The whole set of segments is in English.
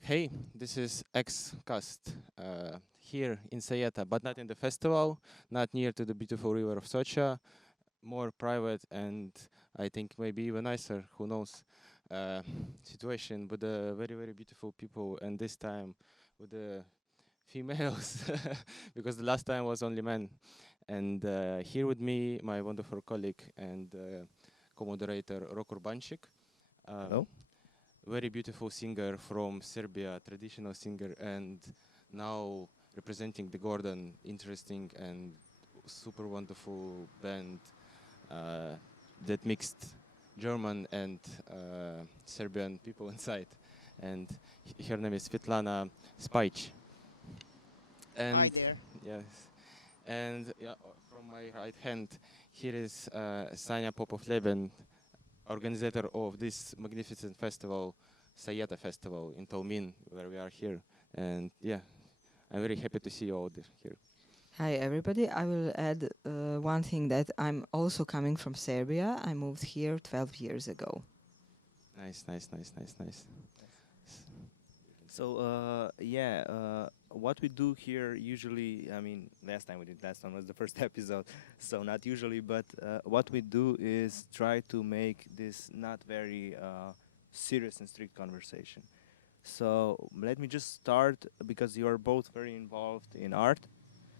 Hey, this is XcAST here in Sajeta, but not in the festival, not near to the beautiful river of Socha, more private and I think maybe even nicer, who knows, uh, situation with the very, very beautiful people and this time with the females, because the last time was only men. And here with me, my wonderful colleague and co-moderator Rok Urbanchik. Um, Hello. very beautiful singer from Serbia, traditional singer, and now representing the Gordon, interesting and super wonderful band uh, that mixed German and Serbian people inside. And her name is Svetlana Spajc. Hi And there. yes, and yeah, from my right hand, here is Sanja Popov-Leben, organizer of this magnificent festival, Sajeta Festival in Tolmin, where we are here. And yeah, I'm very happy to see you all here. Hi, everybody. I will add one thing that I'm also coming from Serbia. I moved here 12 years ago. Nice, nice, nice, nice, nice. So yeah, what we do here usually, I mean, last time was the first episode, so not usually, but what we do is try to make this not very serious and strict conversation. So let me just start because you are both very involved in art.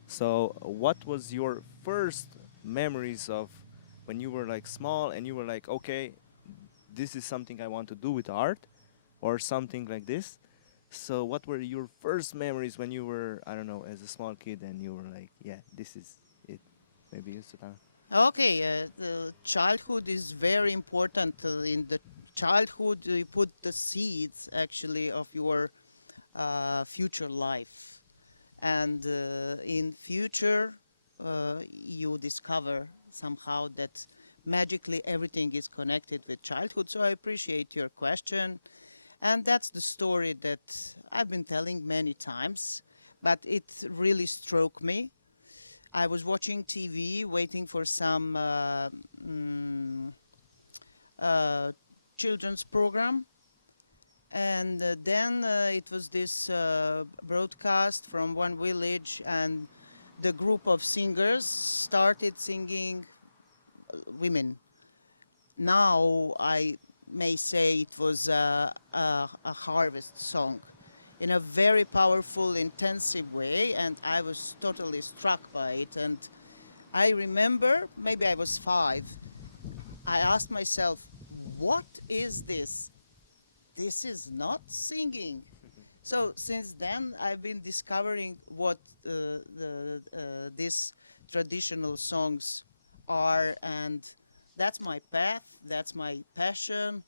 So what was your first memories of when you were like small and you were like, okay, this is something I want to do with art, or something like this? So, what were your first memories when you were, I don't know, as a small kid, and you were like, yeah, this is it? Maybe you, Sultana. Okay, the childhood is very important. In the childhood, you put the seeds actually of your future life, and in future, you discover somehow that magically everything is connected with childhood. So I appreciate your question, and that's the story that I've been telling many times, but it really struck me. I was watching TV, waiting for some mm, uh, children's program, and then it was this broadcast from one village, and the group of singers started singing women. Now I may say it was a harvest song in a very powerful, intensive way, and I was totally struck by it. And I remember, maybe I was 5, I asked myself, what is this? This is not singing. So since then, I've been discovering what these traditional songs are, and that's my path, that's my passion,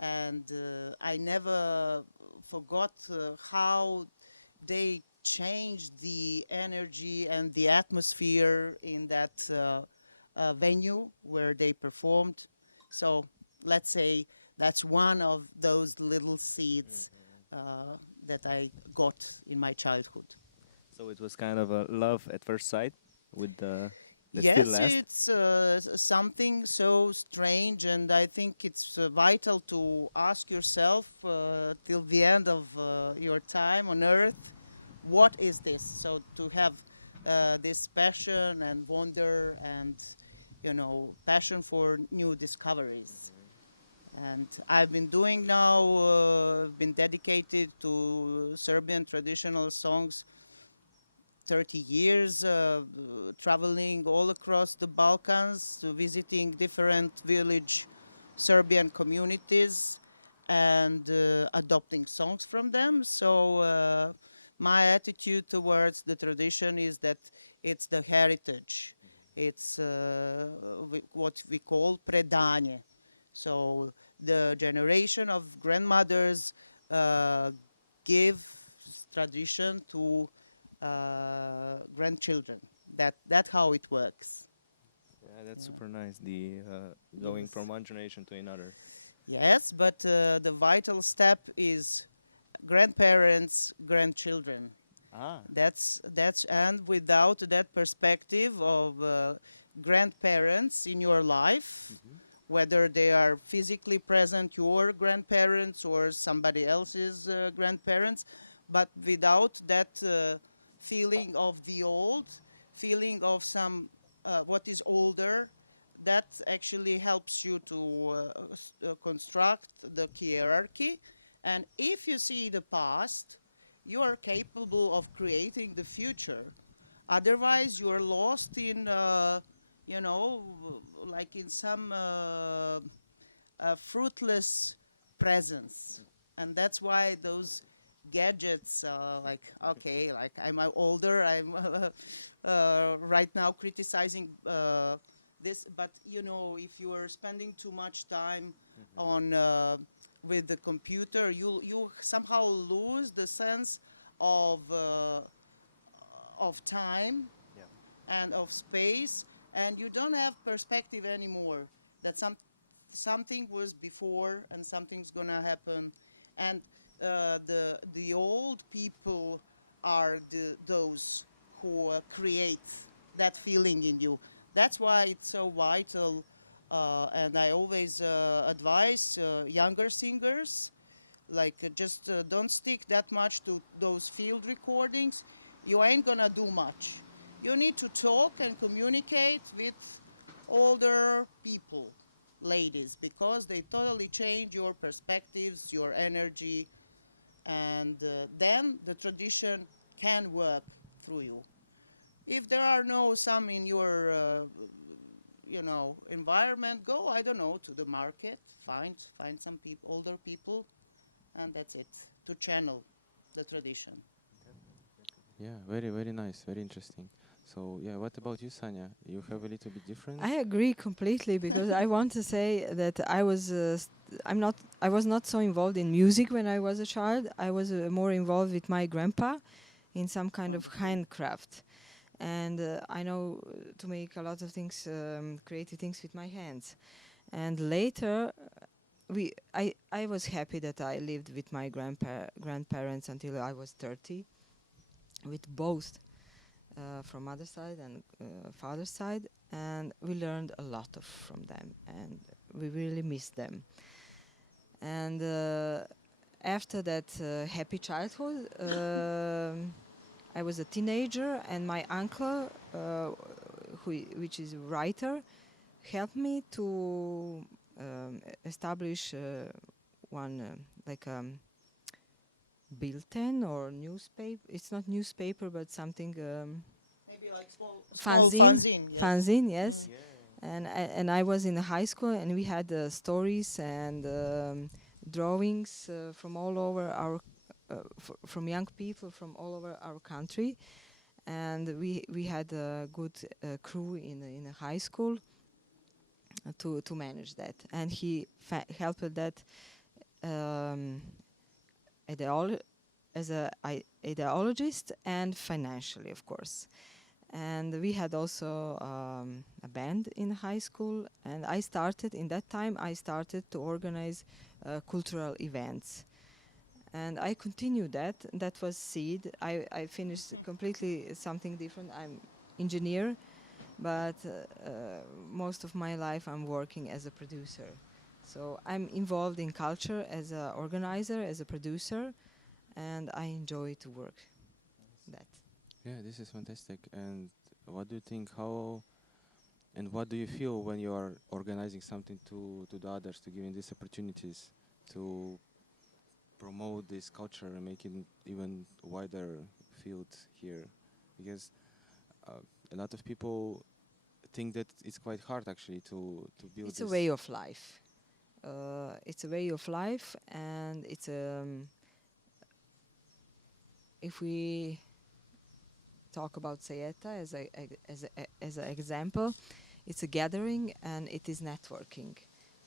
and I never forgot how they changed the energy and the atmosphere in that venue where they performed. So let's say that's one of those little seeds that I got in my childhood. So it was kind of a love at first sight with the that still Yes, last. it's something so strange, and I think it's vital to ask yourself till the end of your time on Earth, what is this? So to have this passion and wonder and passion for new discoveries. And I've been doing now, been dedicated to Serbian traditional songs 30 years, traveling all across the Balkans, visiting different village Serbian communities and adopting songs from them. So my attitude towards the tradition is that it's the heritage. It's what we call predanje. So the generation of grandmothers uh, give tradition to grandchildren. That's how it works. Yeah, that's Yeah. super nice. The going Yes. from one generation to another. Yes, but the vital step is grandparents, grandchildren. Ah, That's and without that perspective of grandparents in your life, mm-hmm. whether they are physically present, your grandparents or somebody else's grandparents, but without that feeling of the old, feeling of some what is older, that actually helps you to construct the hierarchy. And if you see the past, you are capable of creating the future. Otherwise, you are lost in, you know, like in some fruitless presence. And that's why those gadgets, like, okay, like I'm older, I'm right now criticizing this, but you know, if you are spending too much time on with the computer, you somehow lose the sense of time Yeah. and of space, and you don't have perspective anymore. That something was before and something's gonna happen, and the old people are those who create that feeling in you. That's why it's so vital, and I always advise younger singers, like just don't stick that much to those field recordings. You ain't gonna do much. You need to talk and communicate with older people, ladies, because they totally change your perspectives, your energy, and then the tradition can work through you. If there are no some in your environment, go, I don't know, to the market, find some people, older people, and that's it, to channel the tradition. Yeah, very, very nice, very interesting. So yeah, what about you, Sanya? You have a little bit different? I agree completely because I want to say that I was not so involved in music when I was a child. I was more involved with my grandpa in some kind of handcraft, and I know to make a lot of things, creative things with my hands. And later, I was happy that I lived with my grandparents until I was 30, with both from mother side and father side, and we learned a lot from them, and we really miss them. And after that happy childhood, I was a teenager, and my uncle, which is a writer, helped me to establish one like bulletin or newspaper. It's not newspaper, but something. Maybe like small Fanzine, fanzine, yeah. fanzine, yes. Yeah. And I was in high school, and we had stories and drawings from all over our from young people from all over our country, and we had a good crew in a high school to manage that, and he helped that um, ideolo- as a ideologist and financially, of course. And we had also a band in high school, and in that time I started to organize cultural events, and I continued that was seed. I finished completely something different. I'm engineer, but most of my life I'm working as a producer, so I'm involved in culture as an organizer, as a producer, and I enjoy to work that. Yeah, this is fantastic. And what do you think? How and what do you feel when you are organizing something to the others, to giving these opportunities to promote this culture and make it even wider field here? Because uh, a lot of people think that it's quite hard actually to build It's a this. way of life. It's a way of life, and it's if we talk about Sajeta as an example, it's a gathering and it is networking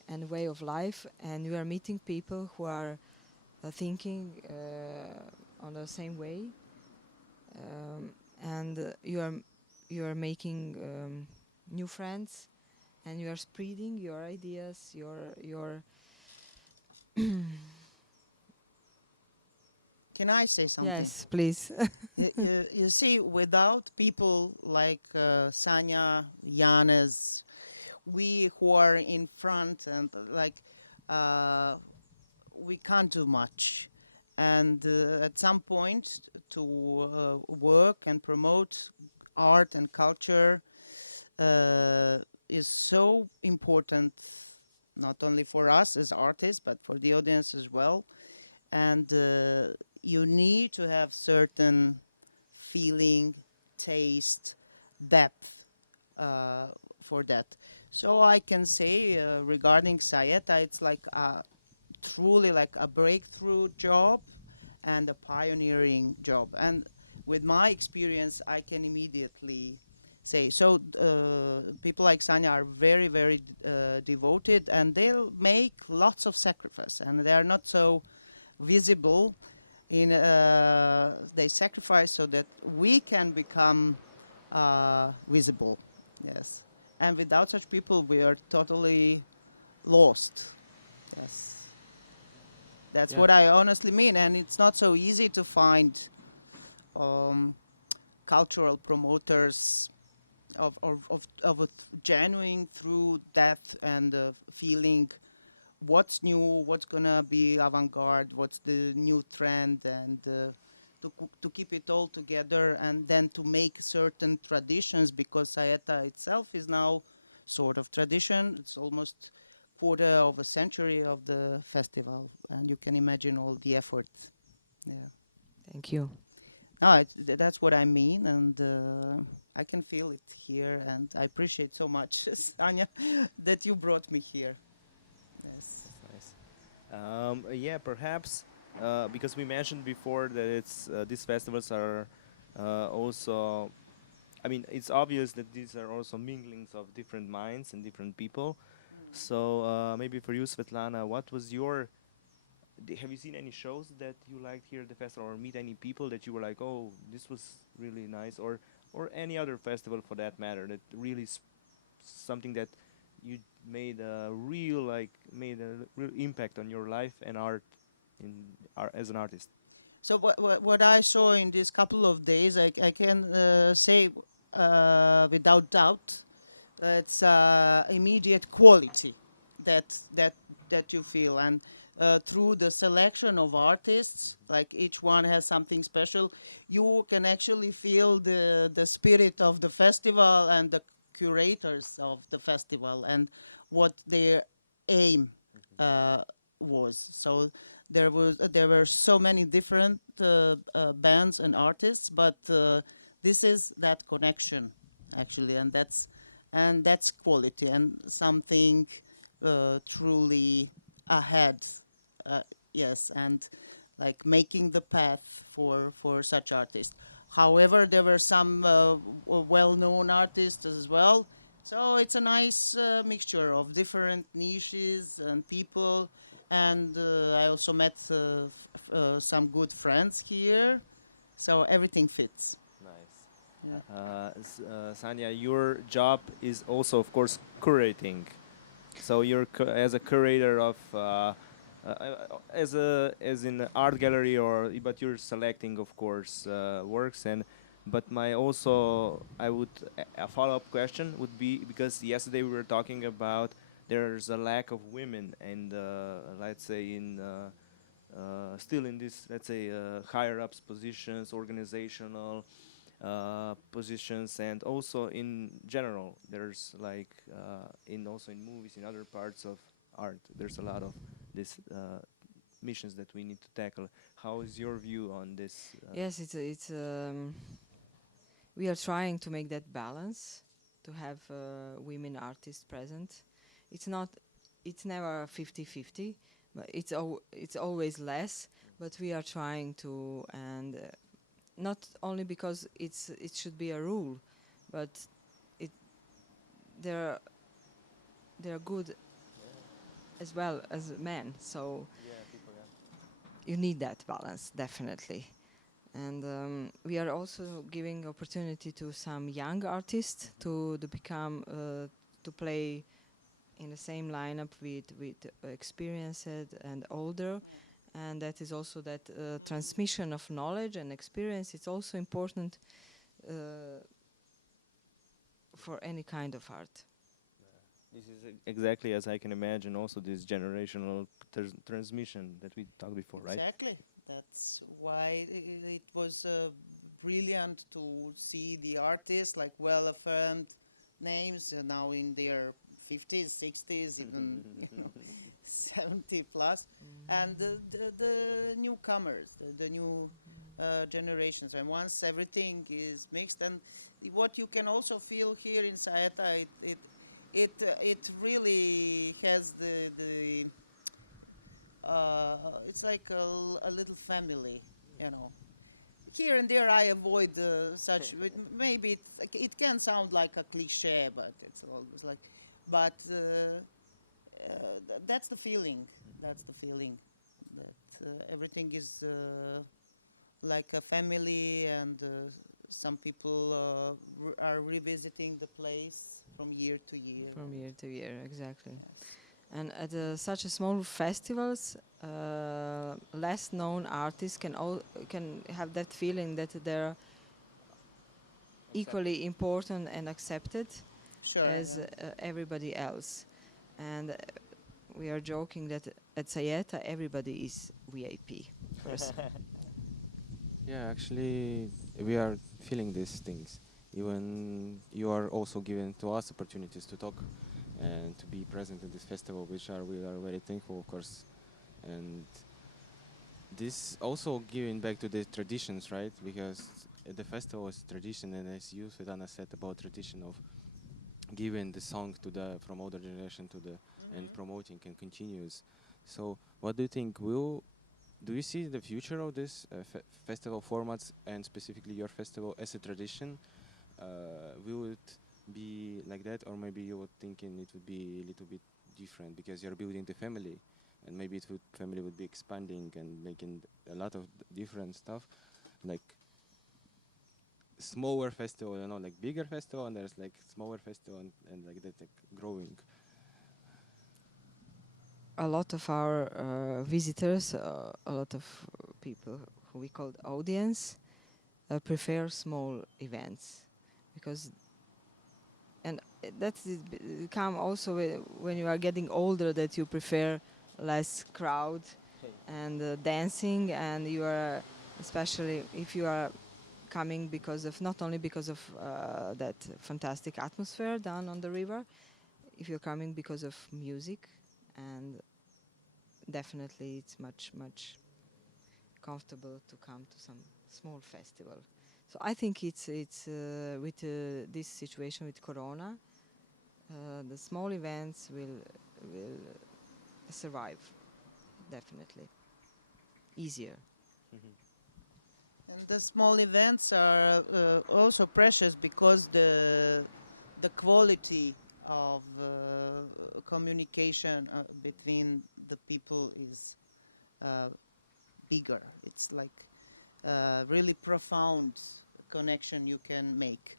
and way of life, and you are meeting people who are thinking on the same way, and you are making new friends, and you are spreading your ideas, your Can I say something? yes, please. You see, without people like Sanya, Yanes, we who are in front and like uh, we can't do much. And at some point, to work and promote art and culture uh, is so important, not only for us as artists, but for the audience as well. And you need to have certain feeling, taste, depth for that. So I can say regarding Sayeta, it's like truly like a breakthrough job and a pioneering job. And with my experience, I can immediately say so. People like Sanya are very, very devoted, and they'll make lots of sacrifice, and they are not so visible. In they sacrifice so that we can become visible. Yes, and without such people, we are totally lost. Yes. That's Yeah. what I honestly mean, and it's not so easy to find um, cultural promoters of a genuine through depth and feeling what's new, what's gonna be avant-garde, what's the new trend, and to keep it all together, and then to make certain traditions, because Saeta itself is now sort of tradition. It's almost quarter of a century of the festival, and you can imagine all the effort. Yeah. Thank you. No, that's what I mean, and I can feel it here, and I appreciate so much, Anya, that you brought me here. Yes. That's nice. Yeah, perhaps because we mentioned before that it's these festivals are also. I mean, it's obvious that these are also minglings of different minds and different people. So maybe for you, Svetlana, what was your? Have you seen any shows that you liked here at the festival, or meet any people that you were like, oh, this was really nice, or any other festival for that matter that really something that you made a real real impact on your life and art in as an artist. So what I saw in these couple of days, I can say without doubt, it's immediate quality that that that you feel, and through the selection of artists, like each one has something special, you can actually feel the spirit of the festival and the curators of the festival and what their aim uh, was. So there were so many different bands and artists, but this is that connection actually, and that's quality and something truly ahead. Uh, yes, and like making the path for such artists. However, there were some well-known artists as well. So it's a nice mixture of different niches and people, and I also met some good friends here. So everything fits. Nice. Yeah. Sanya, your job is also, of course, curating. So you're as a curator of, as in art gallery, or but you're selecting, of course, works. And but my also I would a follow-up question would be, because yesterday we were talking about there's a lack of women, and let's say in still in this, let's say, higher ups positions, organizational positions, and also in general there's like in also in movies, in other parts of art, there's a lot of this missions that we need to tackle. How is your view on this? Yes, we are trying to make that balance to have women artists present. It's not, it's never 50-50, but it's always less. But we are trying to, and not only because it should be a rule, but it they're they're good as well as men. So Yeah, people, yeah. you need that balance definitely. And we are also giving opportunity to some young artists to become to play in the same lineup with experienced and older, and that is also that transmission of knowledge and experience. It's also important uh, for any kind of art. This is exactly as I can imagine. Also, this generational transmission that we talked before, right? Exactly. That's why it was brilliant to see the artists, like well affirmed names, now in their 50s, 60s, even 70 plus, and the newcomers, the new generations. And once everything is mixed, and what you can also feel here in Saeta, it really has the it's like a little family, you know. Here and there, I avoid such. Maybe it can sound like a cliche, but it's always like. But that's the feeling. That's the feeling that everything is like a family, and some people are revisiting the place from year to year. from And year to year, exactly. yes. And at such a small festivals, less known artists can have that feeling that they're Accepted. equally important and accepted Sure. as everybody else. And we are joking that at Sajeta everybody is VIP person. Yeah, actually, we are feeling these things. Even you are also giving to us opportunities to talk and to be present in this festival, which are we are very thankful, of course. And this also giving back to the traditions, right? Because the festival is tradition, and as you, Svetlana, said about tradition of giving the song to the from older generation to the and promoting and continues. So, what do you think? Do you see the future of this festival formats and specifically your festival as a tradition? Will it be like that, or maybe you were thinking it would be a little bit different because you're building the family, and maybe family would be expanding and making a lot of different stuff, like smaller festival, like bigger festival, and there's like smaller festival and like that, like growing. A lot of our visitors, a lot of people who we call the audience, prefer small events because that come also when you are getting older that you prefer less crowd and dancing, and you are, especially if you are coming because of not only because of that fantastic atmosphere down on the river, if you're coming because of music, and definitely it's much comfortable to come to some small festival. So I think it's with this situation with Corona, the small events will survive definitely easier. And the small events are also precious because the quality of communication between the people is uh, bigger. It's like really profound connection you can make.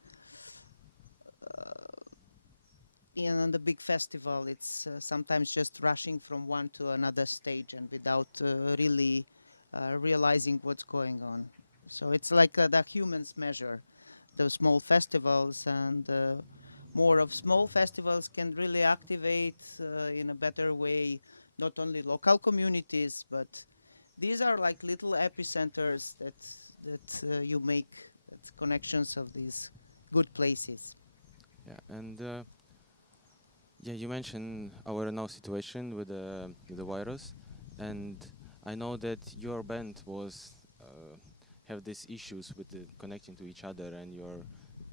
In the big festival, it's sometimes just rushing from one to another stage and without really realizing what's going on. So it's like the humans measure those small festivals, and more of small festivals can really activate in a better way not only local communities, but these are like little epicenters that you make connections of these good places. Yeah, and yeah, you mentioned our now situation with the virus, and I know that your band was have these issues with the connecting to each other, and you're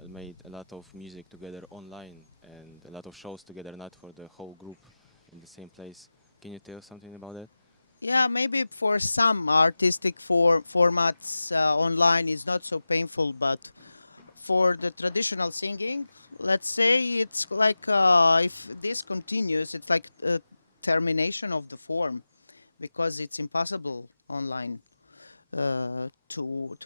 made a lot of music together online and a lot of shows together, not for the whole group in the same place. Can you tell something about that? Yeah, maybe for some artistic formats online is not so painful, but for the traditional singing, let's say it's like if this continues, it's like a termination of the form because it's impossible online to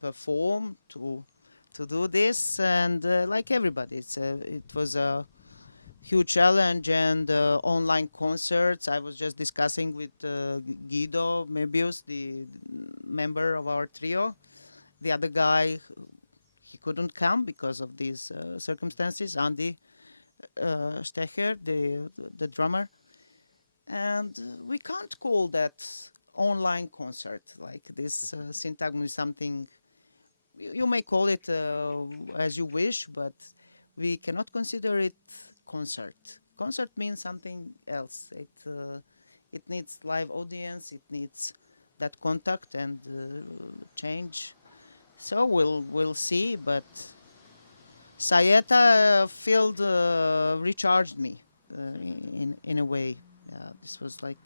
perform to do this, and like everybody, it was a huge challenge, and online concerts. I was just discussing with Guido Mebius, the member of our trio. The other guy, he couldn't come because of these circumstances. Andy, Stecher, the drummer, and we can't call that online concert like this. Syntagm is something you may call it as you wish, but we cannot consider it concert. Concert means something else. It needs live audience. It needs that contact and change. So we'll see. But Sajeta field recharged me in a way. This was like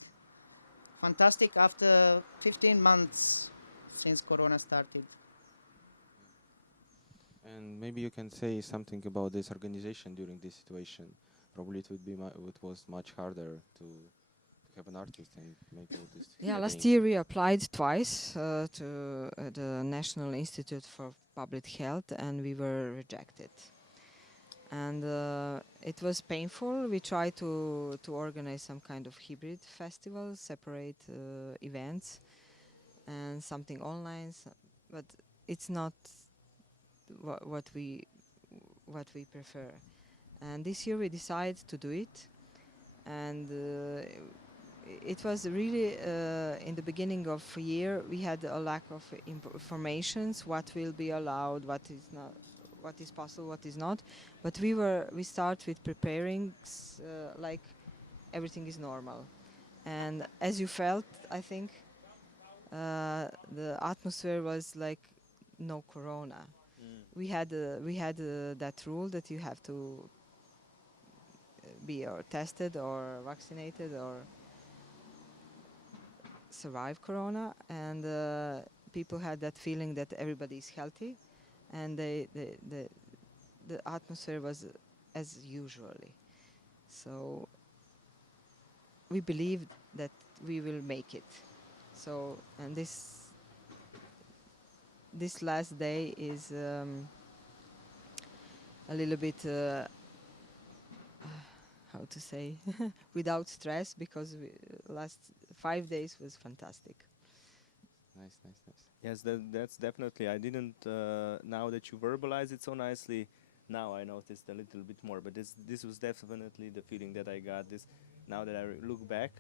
fantastic after 15 months since Corona started. And maybe you can say something about this organization during this situation. Probably it would be it was much harder to have an artist and make all this Yeah, last happening. year we applied twice to the National Institute for Public Health, and we were rejected. And it was painful. We tried to organize some kind of hybrid festival, separate events, and something online, but it's not what we prefer. And this year we decided to do it, and it was really in the beginning of year we had a lack of informations, what will be allowed, what is not, what is possible, what is not. But we start with preparing like everything is normal. And as you felt, I think the atmosphere was like no corona. We had that rule that you have to be or tested or vaccinated or survive corona, and people had that feeling that everybody is healthy, and the atmosphere was as usually. So we believed that we will make it. So, and this last day is a little bit how to say without stress, because last 5 days was fantastic. Nice, nice, nice. Yes, that's definitely. I didn't. Now that you verbalize it so nicely, now I noticed a little bit more. But this was definitely the feeling that I got. This now that I look back,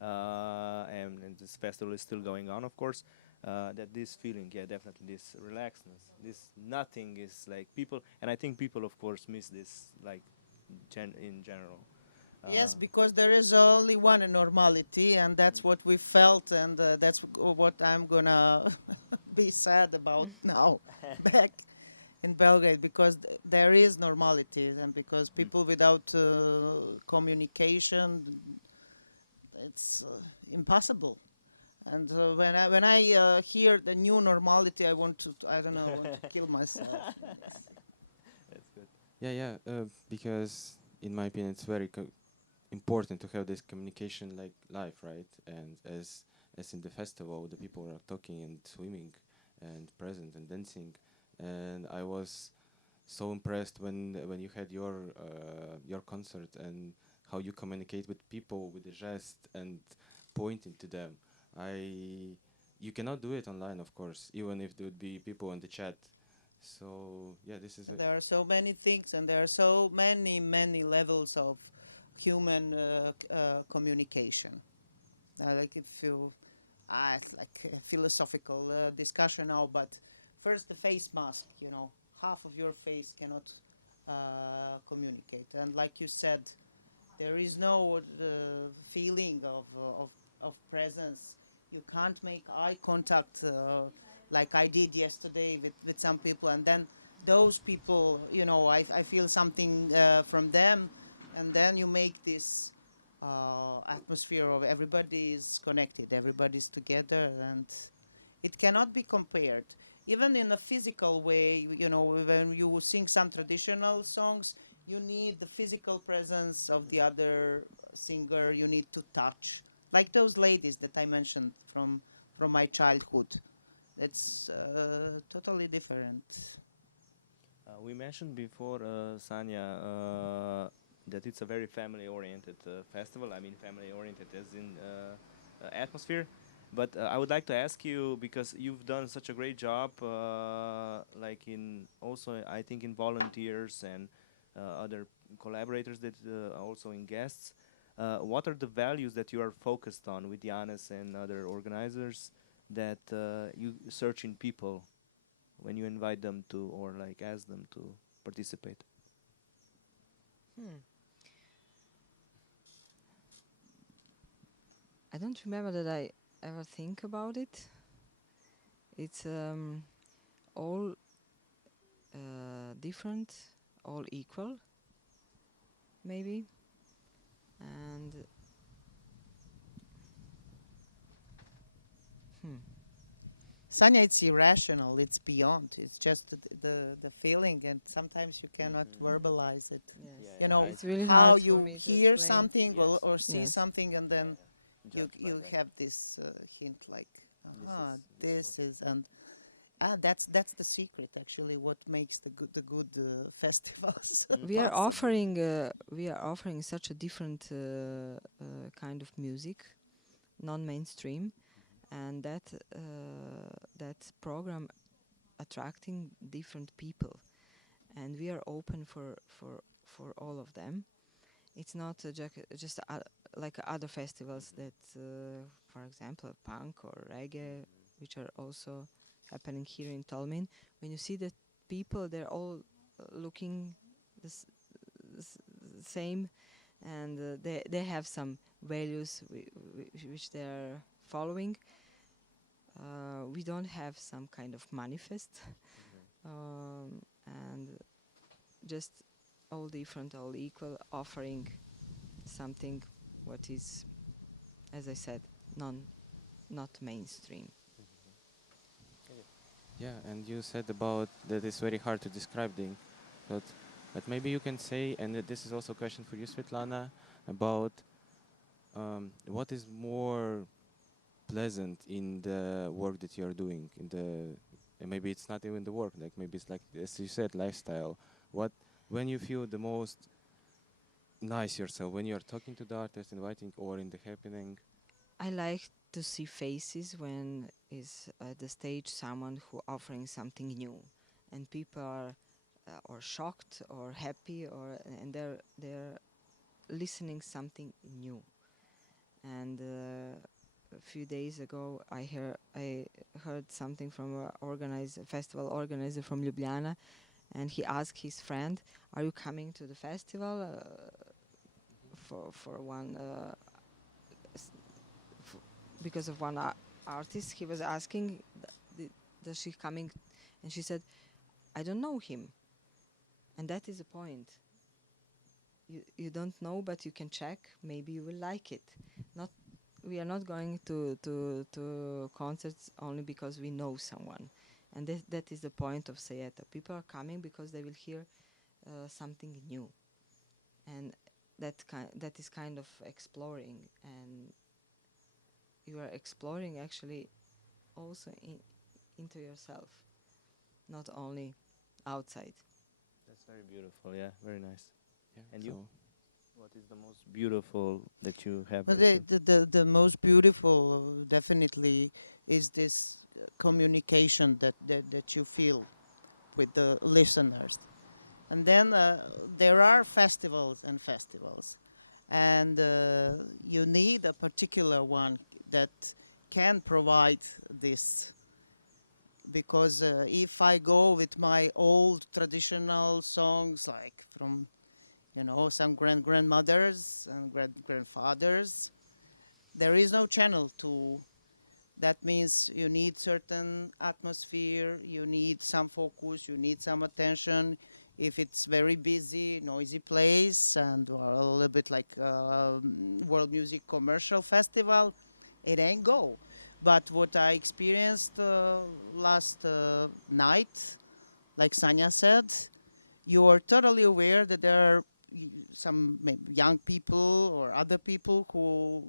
and this festival is still going on, of course. That this feeling, yeah, definitely this relaxedness, this nothing is like people, and I think people, of course, miss this like in general. Yes, because there is only one normality, and that's what we felt, and that's what I'm gonna be sad about now, back in Belgrade, because there is normality, and because people without communication, it's impossible. And when I hear the new normality, I want to, I don't know, I want to kill myself. Yes. That's good. Yeah, yeah. Because in my opinion, it's very important to have this communication like live, right? And as in the festival, the people are talking and swimming and present and dancing, and I was so impressed when you had your concert and how you communicate with people with the gest and pointing to them. I You cannot do it online, of course, even if there would be people in the chat. So yeah, this is And a there are so many things, and there are so many levels of human communication. Like if you, it's like a philosophical discussion now, but first the face mask. Half of your face cannot communicate, and like you said, there is no feeling of presence. You can't make eye contact like I did yesterday with some people, and then those people, I feel something from them, and then you make this atmosphere of everybody is connected, everybody's together, and it cannot be compared. Even in a physical way, when you sing some traditional songs, you need the physical presence of the other singer. You need to touch, like those ladies that I mentioned from my childhood. It's totally different. We mentioned before, Sanya, that it's a very family-oriented festival. I mean, family-oriented as in atmosphere. But I would like to ask you, because you've done such a great job, like in also I think in volunteers and other collaborators that are also in guests. What are the values that you are focused on with Janis and other organizers that you search in people when you invite them to or like ask them to participate? Hmm. I don't remember that I ever think about it. It's all different, all equal, maybe. And hmm. Sanya, it's irrational. It's beyond. It's just the feeling, and sometimes you cannot verbalize it. Yes, You know it's really how hard for you me to hear explain. something Yes. or see Yes. something, and then you Judge by you that. have this hint like, This ah, is this is, and that's the secret actually. What makes the good festivals We are possible. offering such a different kind of music, non-mainstream, and that program attracting different people, and we are open for all of them. It's not just like other festivals that, for example, punk or reggae, which are also happening here in Tolmin. When you see that people, they're all looking the s- same, and they have some values which they are following. We don't have some kind of manifest, and just all different, all equal, offering something what is, as I said, not mainstream. Yeah, and you said about that it's very hard to describe thing, but but maybe you can say, and this is also a question for you, Svetlana, about what is more pleasant in the work that you're doing, in the and maybe it's not even the work, like maybe it's like as you said, lifestyle. What when you feel the most nice yourself when you're talking to the artist, inviting, or in the happening. I like to see faces when is at the stage someone who offering something new, and people are or shocked or happy or and they're listening something new. And a few days ago, I heard something from a festival organizer from Ljubljana, and he asked his friend, "Are you coming to the festival for one?" S- because of one artist, he was asking, "Does she coming?" And she said, "I don't know him," and that is the point. You don't know, but you can check. Maybe you will like it. Not We are not going to concerts only because we know someone, and that is the point of Sajeta. People are coming because they will hear something new, and that is kind of exploring, and you are exploring actually also into yourself, not only outside. That's very beautiful. Yeah, very nice. Yeah. And you? So What is the most beautiful that you have? Well, That you the most beautiful definitely is this communication that you feel with the listeners. And then there are festivals and festivals, and you need a particular one that can provide this. Because if I go with my old traditional songs, like from some grandmothers and grandfathers, there is no channel to. That means you need certain atmosphere, you need some focus, you need some attention. If it's very busy, noisy place, and or a little bit like world music commercial festival, it ain't go. But what I experienced last night, like Sanya said, you are totally aware that there are some young people or other people who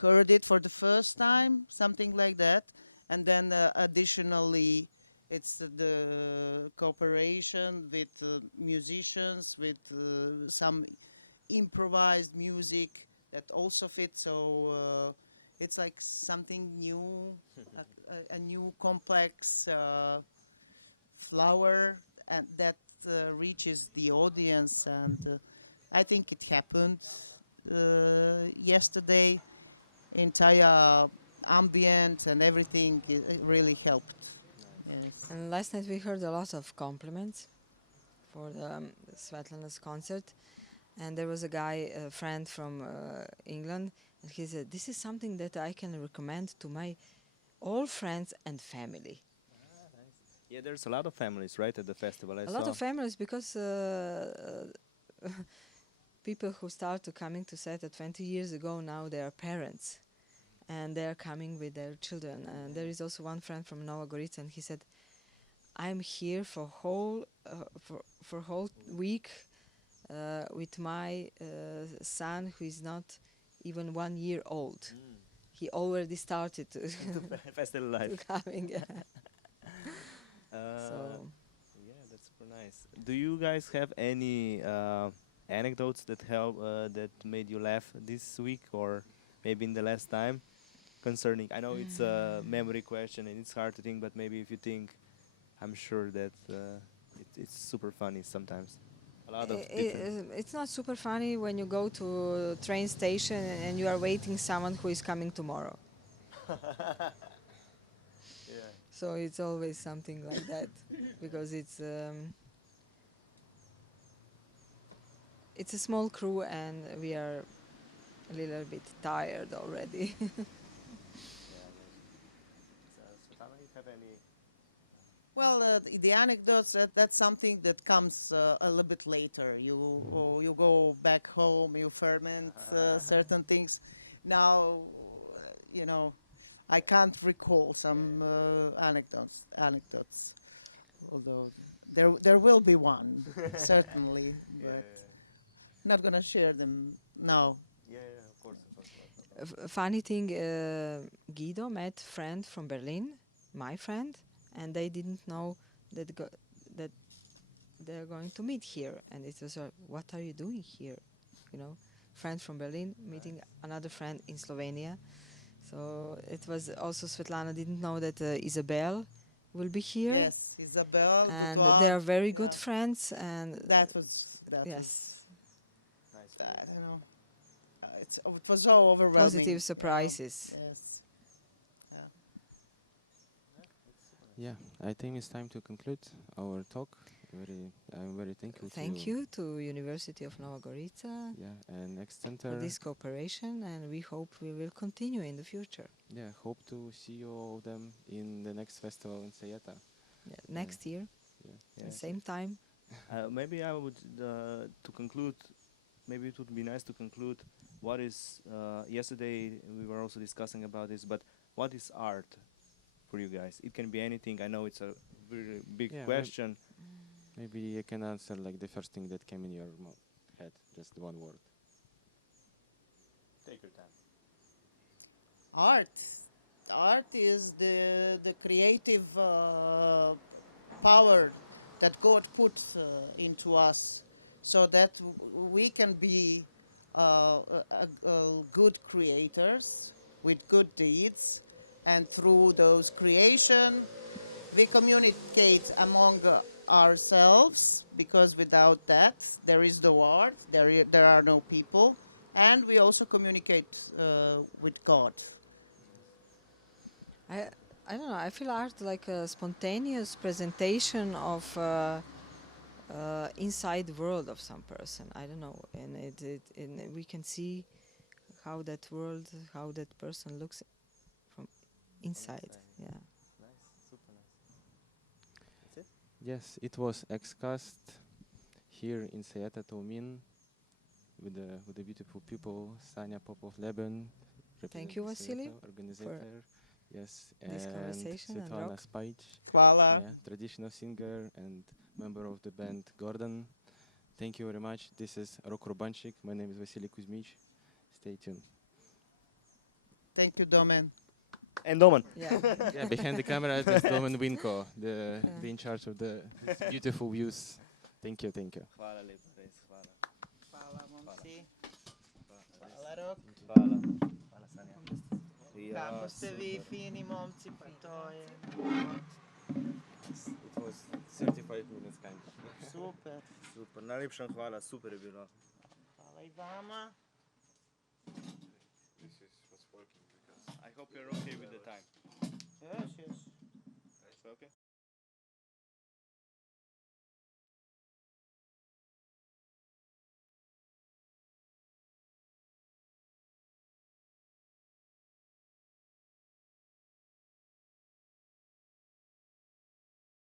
heard it for the first time, something like that. And then additionally, it's the cooperation with musicians, with some improvised music that also fits. So it's like something new, a new complex flower, and that reaches the audience, and I think it happened yesterday. Entire ambient and everything it really helped. Yes. And last night we heard a lot of compliments for the Svetlana's concert. And there was a guy, a friend from England, and he said, "This is something that I can recommend to my all friends and family." Yeah, there's a lot of families, right, at the festival. I A saw. lot of families, because people who started coming to SETA 20 years ago, now they are parents. And they are coming with their children. And there is also one friend from Nova Gorica, and he said, "I'm here for whole week with my son, who is not even 1 year old. He already started to, Festival to life. coming." Yeah. Uh, So yeah, that's super nice. Do you guys have any anecdotes that help that made you laugh this week or maybe in the last time concerning? I know it's a memory question and it's hard to think, but maybe if you think, I'm sure that it's super funny sometimes. A lot of different. it's not super funny when you go to a train station and you are waiting someone who is coming tomorrow. Yeah. So it's always something like that, because it's a small crew and we are a little bit tired already. Yeah. So, Svetlana, you have any? Well, the anecdotes, that's something that comes a little bit later. You go back home, you ferment certain things. Now, I can't recall some anecdotes. Although there will be one, certainly, but not gonna share them now. Yeah, of course, of course. Funny thing, Guido met friend from Berlin, my friend, and they didn't know that they're going to meet here. And it was, "What are you doing here?" You know, friend from Berlin meeting another friend in Slovenia. So it was also, Svetlana didn't know that Isabel will be here. Yes, Isabel, And Boudoir, they are very good yeah. friends. And That was yes, Nice. I don't know. It was so overwhelming. positive surprises. Yes. Yeah, I think it's time to conclude our talk. I'm very thankful Thank to you to University of Nova Gorica and Next for Center. this cooperation, and we hope we will continue in the future. Yeah, hope to see you all them in the next festival in Sajeta. Yeah, next year, Yeah. Yeah. same time. Maybe I would to conclude. Maybe it would be nice to conclude. What is yesterday we were also discussing about this, but what is art for you guys? It can be anything. I know it's a very big Yeah, question. Maybe you can answer like the first thing that came in your head, just one word. Take your time. Art is the creative power that God puts into us, so that we can be good creators with good deeds, and through those creation we communicate among ourselves, because without that there is no art, there are no people, and we also communicate with God. I I don't know. I feel art like a spontaneous presentation of inside world of some person. I don't know, and and we can see how that world, how that person looks from inside. Yeah. Nice, super nice. That's it. Yes, it was XcAST here in Sajeta Tolmin with the beautiful people, Sanya Popov-Leben, Thank you, Vasily, organizer. Yes, this and conversation and Svetlana rock. Spajc, Hvala. yeah, traditional singer and member of the band Gordon. Thank you very much. This is Rok Rubanchik. My name is Vasily Kuzmich. Stay tuned. Thank you, Domen. And Doman. Yeah. Yeah, behind the camera is Domen Winko, the in charge of the beautiful views. Thank you, thank you. Hvala lepa, res, hvala. Hvala, momci. Hvala, Hvala, Rok. hvala. Hvala, Sanja. Kako ste vi fini momci, pa to je... It was 35 minutes kind of. Super. Super, najlepša hvala, super je bilo. Hvala i vama. This is what's working because I hope you're okay with the time.